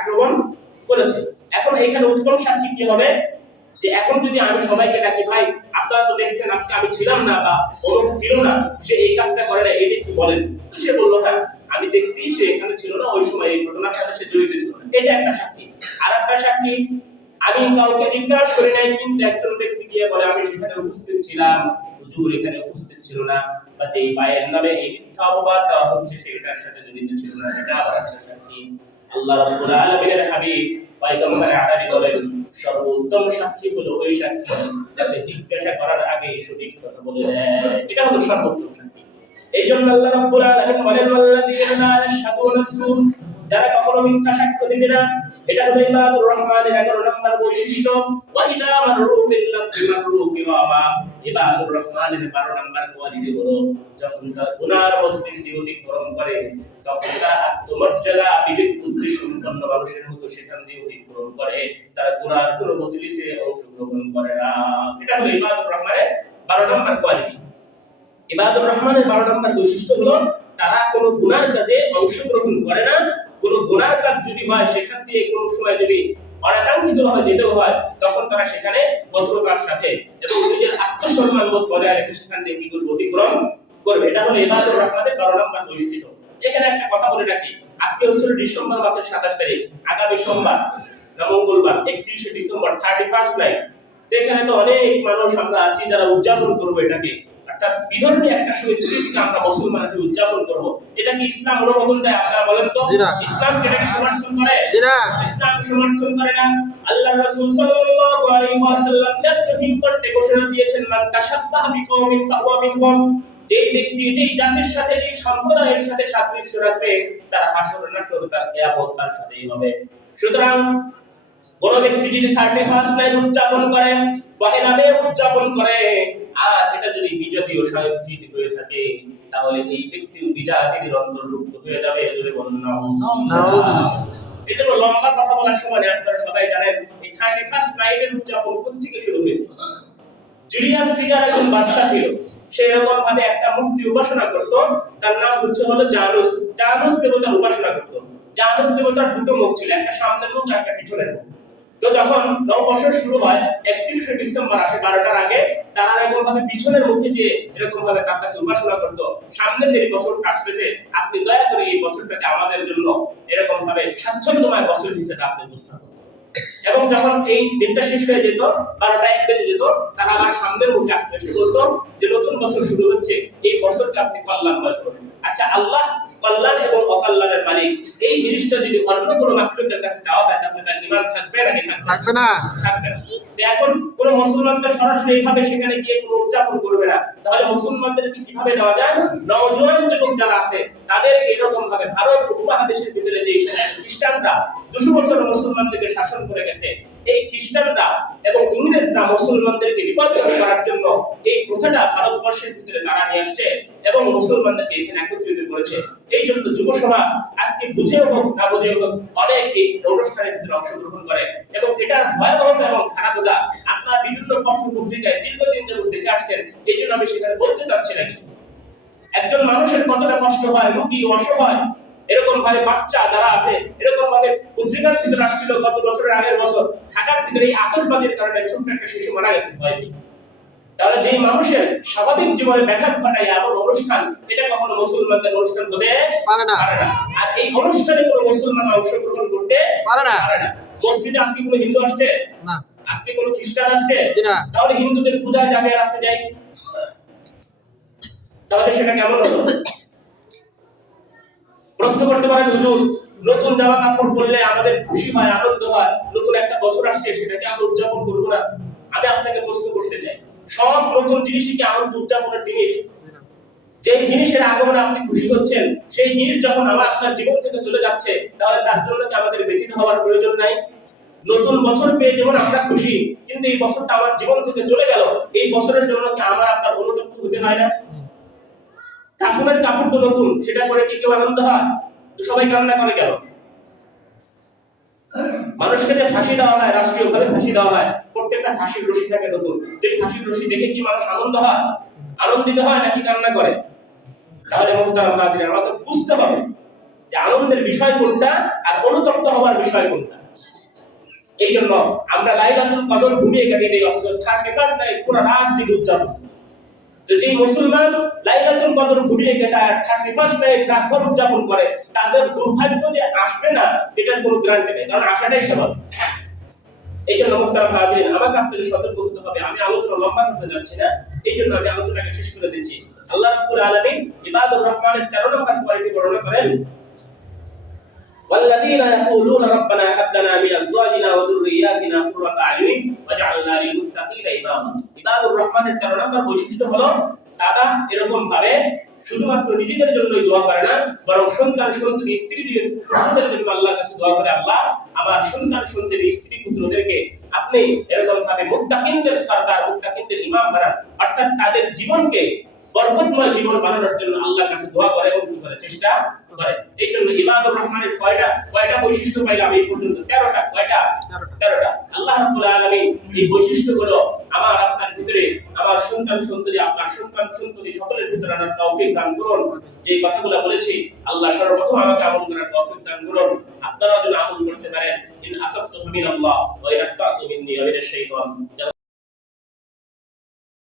আক্রমণ করেছে। এখন এইখানে উত্তম সাক্ষী কি হবে? যে এখন যদি আমি সবাইকে ডাকি, ভাই, আপনারা তো দেখছেন, আজকে আমি ছিলাম না বা অমুক ছিল না, সে এই কাজটা করে না এটা একটু বলেন। তো সে বলল হ্যাঁ আমি দেখছি সে এখানে ছিল না, ওই সময় এই ঘটনার সাথে সে জড়িত ছিল না। এটা একটা সাক্ষী। আর একটা সাক্ষী, আমি কাউকে জিজ্ঞাসা করি নাই, কিন্তু একজন ব্যক্তি গিয়ে বলে, আমি সেখানে উপস্থিত ছিলাম। হুজুর এখানে উপস্থিত ছিল না বা যে ভাইয়ের নামে এই মিথ্যা অপবাদ দেওয়া হচ্ছে সেটার সাথে জড়িত ছিল না। এটা আবার একটা সাক্ষী। আল্লাহ রাব্বুল আলামিনের হাবিব সর্বোত্তম সাক্ষী হলো ওই সাক্ষী যাতে জিজ্ঞাসা করার আগে সঠিক কথা বলে দেয়। এটা হলো সর্বোত্তম সাক্ষী। এই জন্য আল্লাহ রাব্বুল আলামিন বলেন আল্লাযীনা লা যারা কখনো মিথ্যা সাক্ষ্য দিবে না এটা হলো ইবাদুর রহমানের 11 নম্বর বৈশিষ্ট্য। ইবাদুর রহমানের 12 নম্বর কোয়ালিটি হলো যখন তারা গুনার অতিক্রম করে, তখন তারা আত্মমর্যাদা, বিবেক বুদ্ধি সম্পন্ন মানুষের মতো সেখান দিয়ে অতিক্রম করে। তারা গুনার কোনো মজলিসে অংশগ্রহণ করে না। এটা হলো ইবাদুর রহমানের 12 নম্বর কোয়ালিটি। ইবাদুর রহমানের বারো নম্বর বৈশিষ্ট্য হলো, তারা কোনো গুনার কাজে অংশগ্রহণ করে না কোনো গুনার কাজ যদি হয়, সেখান দিয়ে কোনো সময় যদি অনাকাঙ্ক্ষিত ভাবে হয়, তখন তারা সেখানে ভদ্রতার সাথে এবং নিজের আত্মসম্মান বোধ বজায় রেখে সেখান অতিক্রম করবে। এটা হলো বারো নম্বর বৈশিষ্ট্য। এখানে একটা কথা বলে রাখি। আজকে হচ্ছে ডিসেম্বর মাসের সাতাশ তারিখ, আগামী সোমবার মঙ্গলবার, একত্রিশে ডিসেম্বর থার্টি ফার্স্ট নাইট এখানে তো অনেক মানুষ আমরা আছি যারা উদযাপন করব এটাকে। অর্থাৎ বিধর্মী একটা সংস্কৃতিকে আমরা মুসলমান হিসেবে উদযাপন করব এটা কি ইসলাম অনুমোদন দেয় আপনারা বলেন তো? ইসলাম এটাকে সমর্থন করে? ইসলাম সমর্থন করে না? আল্লাহ রাসূল সাল্লাল্লাহু আলাইহি ওয়াসাল্লাম করতে ঘোষণা দিয়েছেন মান তাশাব্বাহা বিকওমিন ফাহুয়া মিনহুম যেই ব্যক্তি যেই জাতির সাথে যেই সম্প্রদায়ের সাথে সাদৃশ্য রাখবে তার হাসর নাসর তার কিয়ামত তার সাথেই হবে। সুতরাং কোন ব্যক্তি যদি থার্টি ফার্স্ট নাইট উদযাপন করে পহেলা মে উদযাপন করে আর এটা যদি বিজাতীয় সংস্কৃতি হয়ে থাকে, তাহলে এই ব্যক্তিও বিজাতির অন্তর্ভুক্ত হয়ে যাবে এই জন্য লম্বা কথা বলার সময় আপনারা সবাই জানেন, এই থার্টি ফার্স্ট নাইটের উদযাপন কোথা থেকে শুরু হয়েছে? জুলিয়াস একজন বাদশা ছিল, সে এরকম ভাবে একটা মূর্তি উপাসনা করত, তার নাম হচ্ছে হলো জানুস জানুস দেবতার উপাসনা করত। জানুস দেবতার দুটো মুখ ছিল, একটা সামনের মুখ একটা পিছনের মুখ। তো যখন নববর্ষ শুরু হয়, একত্রিশে ডিসেম্বর আসে বারোটার আগে, তারা এরকম ভাবে পিছনের মুখে যে এরকম ভাবে তার কাছে উপাসনা করতো, সামনে যে বছরটা আসতেছে, আপনি দয়া করে এই বছরটাকে আমাদের জন্য এরকম ভাবে স্বাচ্ছন্দ্যময় বছর হিসেবে আপনি করুন। এবং যখন এই দিনটা শেষ হয়ে যেত, বারোটা এক বেজে যেত, তারা আমার সামনের মুখে আসতে এসে বলতো যে নতুন বছর শুরু হচ্ছে, এই বছরকে আপনি কল্যাণময় করবেন। আচ্ছা আল্লাহ কল্যাণ এবং অকল্যাণের মালিক। এই জিনিসটা যদি অন্য কোনো মাখলুকের কাছে চাওয়া হয় তাহলে তার ইমান থাকবে নাকি থাকবে না? থাকবে না। তো এখন কোন মুসলমানদের সরাসরি এইভাবে সেখানে গিয়ে কোনো উদযাপন করবে না। তাহলে মুসলমানদেরকে কীভাবে নেওয়া যায়? নওজোয়ান যুবক যারা আছে তাদেরকে এরকম ভাবে ভারত উপমহাদেশের ভিতরে যে খ্রিস্টানরা দুশো বছর মুসলমানদেরকে শাসন করে গেছে এই খ্রিস্টানরা এবং ইংরেজরা মুসলমানদেরকে বিপর্যয় করার জন্য এই প্রথাটা ভারতবর্ষের ভিতরে তারা নিয়ে আসছে এবং মুসলমানদেরকে এখানে একত্রিত করেছে। এই জন্য যুব সমাজ আজকে বুঝেও হোক না বুঝেও হোক, অনেক এই অনুষ্ঠানের ভিতরে অংশগ্রহণ করে এবং এটার ভয়াবহতা এবং খারাপতা আপনারা বিভিন্ন পত্র পত্রিকায় দীর্ঘদিন যাবত দেখে আসছেন, এই জন্য আমি সেখানে বলতে চাচ্ছি না কিছু। একজন মানুষের কতটা কষ্ট হয়, রোগী অসহায় এরকম ভাবে বাচ্চা যারা আছে এরকম ভাবে পত্রিকার ভিতরে আসছিল গত বছরের আগের বছর ঢাকার ভিতরে এই আতশবাজির কারণে ছোট্ট একটা শিশু মারা গেছে ভয়। তাহলে যেই মানুষের স্বাভাবিক জীবনে ব্যাঘাত ঘটায় এমন অনুষ্ঠান এটা কখনো মুসলমানদের অনুষ্ঠান হতে পারে না। আর এই অনুষ্ঠানে কোনো মুসলমান অংশগ্রহণ করতে পারে না। মসজিদে আজকে কোনো হিন্দু আসছে? না। আজকে কোনো খ্রিস্টান আসছে? তাহলে হিন্দুদের পূজায় যাবে আর আপনি যাই। তাহলে সেটা কেমন হলো? প্রশ্ন করতে পারেন, হুজুর, নতুন জামা কাপড় পরলে আমাদের খুশি হয়, আনন্দ হয়, নতুন একটা বছর আসছে, সেটাকে আমরা উদযাপন করব না। আমি আপনাকে প্রশ্ন করতে চাই, সব নতুন জিনিসই কি আনন্দ উদযাপনের জিনিস? যেই জিনিসের আগমনে আপনি খুশি হচ্ছেন, সেই জিনিস যখন আমার আপনার জীবন থেকে চলে যাচ্ছে, তাহলে তার জন্য কি আমাদের ব্যথিত হওয়ার প্রয়োজন নাই? নতুন বছর পেয়ে যেমন আমরা খুশি, কিন্তু এই বছরটা আমার জীবন থেকে চলে গেল, এই বছরের জন্য কি আমার আপনার অনুতপ্ত হতে হয় না? কাফনের কাপড় তো নতুন, সেটা পরে কি কেউ আনন্দ হয়? তো সবাই কান্না করে গেল মানুষকে যে ফাঁসি দেওয়া হয় রাষ্ট্রীয়ভাবে ফাঁসি দেওয়া হয়, প্রত্যেকটা ফাঁসির রশি থাকে নতুন। তো ফাঁসির রশি দেখে কি মানুষ আনন্দ হয়? আনন্দিত হয় নাকি কান্না করে? তাহলে মোহতারাম নাজির আমাকে বুঝতে হবে যে আনন্দের বিষয় কোনটা আর অনুতপ্ত হওয়ার বিষয় কোনটা। এই জন্য আমরা লাইলাতুল কদর ঘুমিয়ে দিই, অথচ থার্টি ফার্স্ট নাইট পুরো রাত জেগে উদযাপন। তো যেই মুসলমান লাইলাতুল কদর ঘুমিয়ে কাটায় থার্টি ফার্স্ট নাইট রাতভর উদযাপন করে তাদের দুর্ভাগ্য যে আসবে না এটার কোনো গ্যারান্টি নেই কারণ আসাটাই স্বাভাবিক এই জন্য মোহতারাম হাজিরিন আমাকে আপনাকে সতর্ক হতে হবে আমি আলোচনা লম্বা করতে যাচ্ছি না এই জন্য আমি আলোচনাকে শেষ করে দিচ্ছি আল্লাহ রাব্বুল আলামিন ইবাদুর রহমানের 13 নম্বর কোয়ালিটি বর্ণনা করেন والذين يقولون ربنا هب لنا من ازواجنا وذرياتنا قرة اعين واجعلنا للمتقين اماما ইবাদুর রহমানের 13 নম্বর বৈশিষ্ট্য হলো তারা এরকম ভাবে শুধুমাত্র নিজেদের জন্যই দোয়া করে না, বরং সন্তান পুত্রদের জন্য কাছে দোয়া করে, আল্লাহ আমার সন্তান স্ত্রী পুত্রদেরকে আপনি এরকম ভাবে সরদার ইমাম বানান, অর্থাৎ তাদের জীবনকে বরকতময় জীবন বানানোর জন্য আল্লাহর কাছে দোয়া করে এবং চেষ্টা করে। এই জন্য ইবাদুর রহমানের কয়টা কয়টা বৈশিষ্ট্য পাইলাম এই পর্যন্ত? তেরোটা কয়টা? তেরোটা। আল্লাহ রাব্বুল আলামিন এই বৈশিষ্ট্যগুলো আমার আপনার ভিতরে আমার সন্তান সন্ততি আপনার সন্তান সন্ততি সকলের ভিতরে আনার তৌফিক দান করুন। যে কথাগুলো বলেছি আল্লাহ সর্বপ্রথম আমাকে আমল করার তৌফিক দান করুন। আপনারা যেন আমল করতে পারেন। ইন আসাবতু মিনাল্লাহ ওয়া ইন আখতাতু মিন্নি ওয়া মিনাশ শাইতান।